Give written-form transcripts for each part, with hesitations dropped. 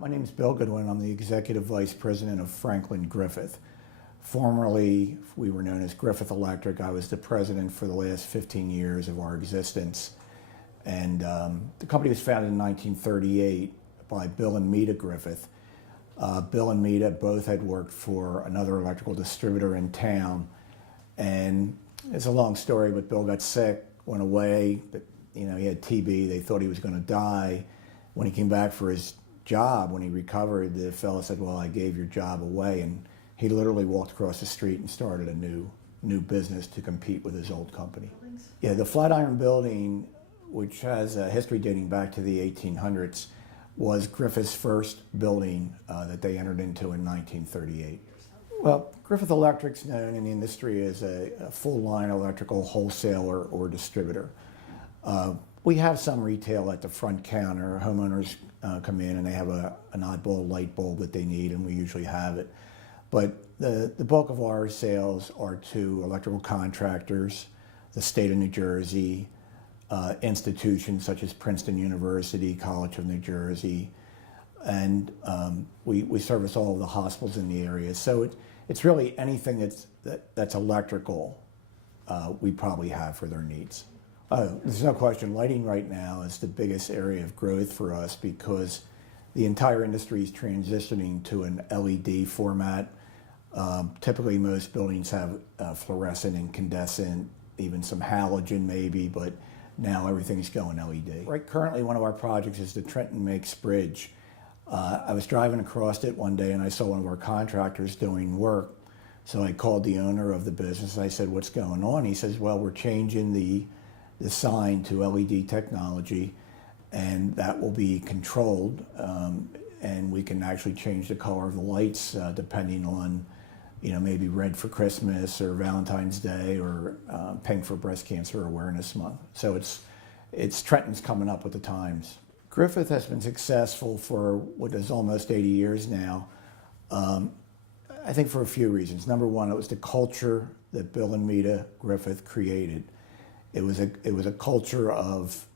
My name is Bill Goodwin. I'm the Executive Vice President of Franklin-Griffith. Formerly, we were known as Griffith Electric. I was the president for the last 15 years of our existence. And the company was founded in 1938 by Bill and Meta Griffith. Bill and Meta both had worked for another electrical distributor in town. And it's a long story, but Bill got sick, went away, but he had TB. They thought he was going to die. When he came back for his job, when he recovered, the fellow said, "Well, I gave your job away," and he literally walked across the street and started a new business to compete with his old company. Yeah, the Flatiron Building, which has a history dating back to the 1800s, was Griffith's first building that they entered into in 1938. Well, Griffith Electric's known in the industry as a full-line electrical wholesaler or distributor. We have some retail at the front counter. Homeowners come in and they have an oddball light bulb that they need, and we usually have it. But the bulk of our sales are to electrical contractors, the state of New Jersey, institutions such as Princeton University, College of New Jersey, and we service all of the hospitals in the area. So it's really anything that's electrical we probably have for their needs. There's no question, lighting right now is the biggest area of growth for us because the entire industry is transitioning to an LED format. Typically most buildings have fluorescent, incandescent, even some halogen maybe, but now everything's going LED. Right, currently one of our projects is the Trenton Makes Bridge. I was driving across it one day and I saw one of our contractors doing work. So I called the owner of the business and I said, "What's going on?" He says, "Well, we're changing the sign to LED technology, and that will be controlled, and we can actually change the color of the lights depending on, maybe red for Christmas or Valentine's Day or pink for Breast Cancer Awareness Month." So it's Trenton's coming up with the times. Griffith has been successful for what is almost 80 years now. I think for a few reasons. Number one, it was the culture that Bill and Meta Griffith created. It was a culture of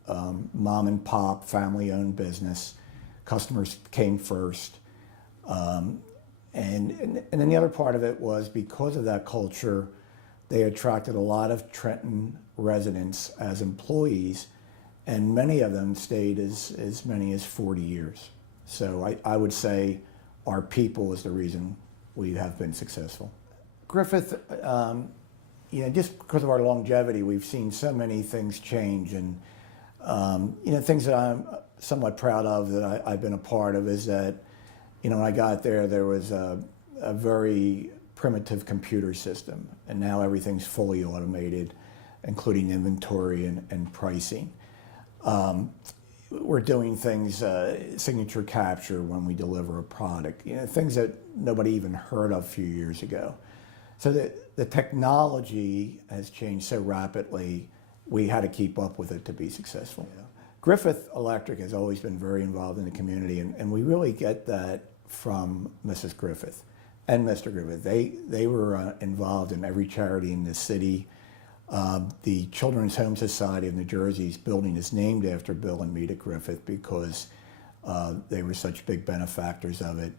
mom and pop, family-owned business. Customers came first, and then the other part of it was because of that culture, they attracted a lot of Trenton residents as employees, and many of them stayed as many as 40 years. So I would say our people is the reason we have been successful. Griffith. Just because of our longevity, we've seen so many things change, and things that I'm somewhat proud of that I've been a part of is that, when I got there was a very primitive computer system, and now everything's fully automated, including inventory and pricing. We're doing things, signature capture when we deliver a product, things that nobody even heard of a few years ago. So the technology has changed so rapidly, we had to keep up with it to be successful. Yeah. Griffith Electric has always been very involved in the community, and we really get that from Mrs. Griffith and Mr. Griffith. They were involved in every charity in the city. The Children's Home Society of New Jersey's building is named after Bill and Meta Griffith because they were such big benefactors of it.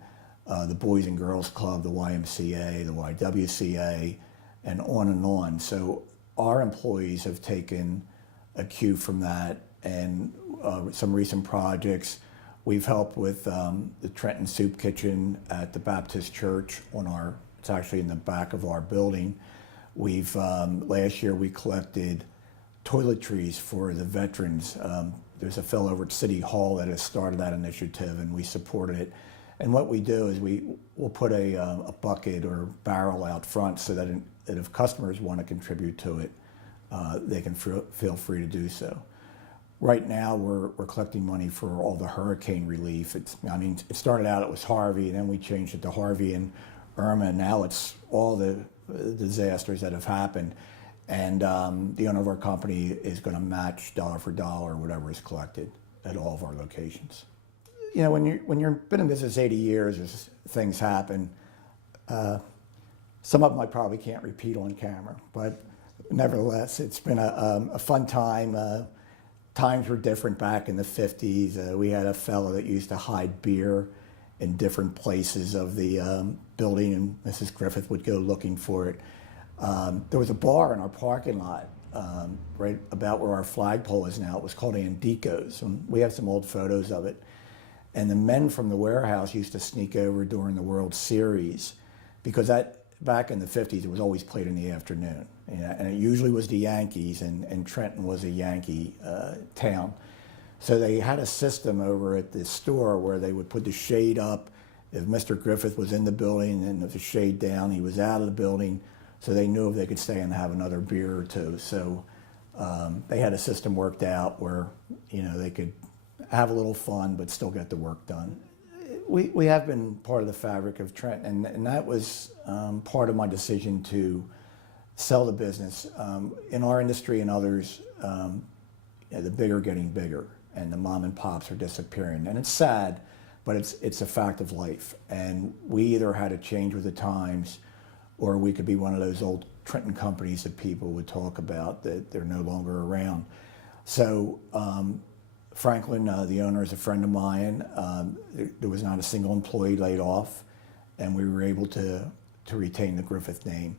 The Boys and Girls Club, the YMCA, the YWCA, and on and on. So our employees have taken a cue from that, and some recent projects. We've helped with the Trenton Soup Kitchen at the Baptist Church it's actually in the back of our building. We've, last year we collected toiletries for the veterans. There's a fellow over at City Hall that has started that initiative, and we supported it. And what we do is we'll put a bucket or barrel out front so that if customers want to contribute to it, they can feel free to do so. Right now we're collecting money for all the hurricane relief. It started out it was Harvey, and then we changed it to Harvey and Irma, and now it's all the disasters that have happened. And the owner of our company is going to match dollar for dollar whatever is collected at all of our locations. When you've been in business 80 years, things happen. Some of them I probably can't repeat on camera, but nevertheless, it's been a fun time. times were different back in the 50s. We had a fellow that used to hide beer in different places of the building, and Mrs. Griffith would go looking for it. There was a bar in our parking lot, right about where our flagpole is now. It was called Andico's, and we have some old photos of it. And the men from the warehouse used to sneak over during the World Series, because back in the 50s, it was always played in the afternoon. And it usually was the Yankees, and Trenton was a Yankee town. So they had a system over at the store where they would put the shade up. If Mr. Griffith was in the building and if the shade down, he was out of the building. So they knew if they could stay and have another beer or two. So they had a system worked out where, they could have a little fun but still get the work done. We have been part of the fabric of Trenton, and that was part of my decision to sell the business. In our industry and others, the big are getting bigger, and the mom and pops are disappearing. And it's sad, but it's a fact of life. And we either had to change with the times, or we could be one of those old Trenton companies that people would talk about that they're no longer around. So Franklin, the owner, is a friend of mine. There was not a single employee laid off, and we were able to retain the Griffith name.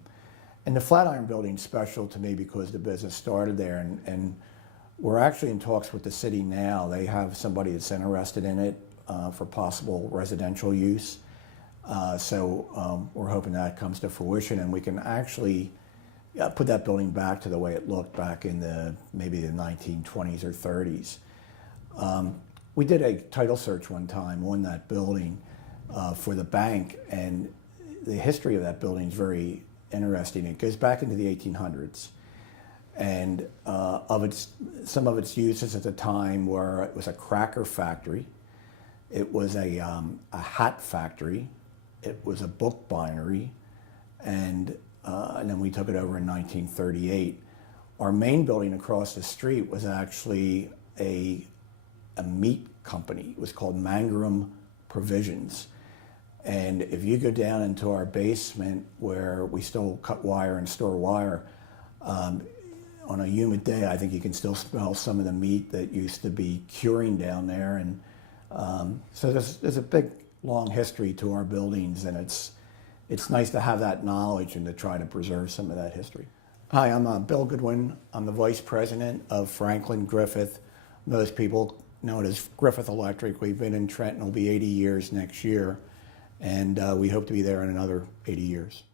And the Flatiron Building's special to me because the business started there, and we're actually in talks with the city now. They have somebody that's interested in it for possible residential use. So we're hoping that comes to fruition, and we can actually put that building back to the way it looked back in maybe the 1920s or 30s. We did a title search one time on that building for the bank, and the history of that building is very interesting. It goes back into the 1800s, and some of its uses at the time were it was a cracker factory, it was a hat factory, it was a book bindery, and then we took it over in 1938. Our main building across the street was actually a meat company. It was called Mangrum Provisions. And if you go down into our basement where we still cut wire and store wire, on a humid day, I think you can still smell some of the meat that used to be curing down there. And so there's a big, long history to our buildings, and it's nice to have that knowledge and to try to preserve some of that history. Hi, I'm Bill Goodwin. I'm the Vice President of Franklin-Griffith. Most people know it as Griffith Electric. We've been in Trenton, it'll be 80 years next year, and we hope to be there in another 80 years.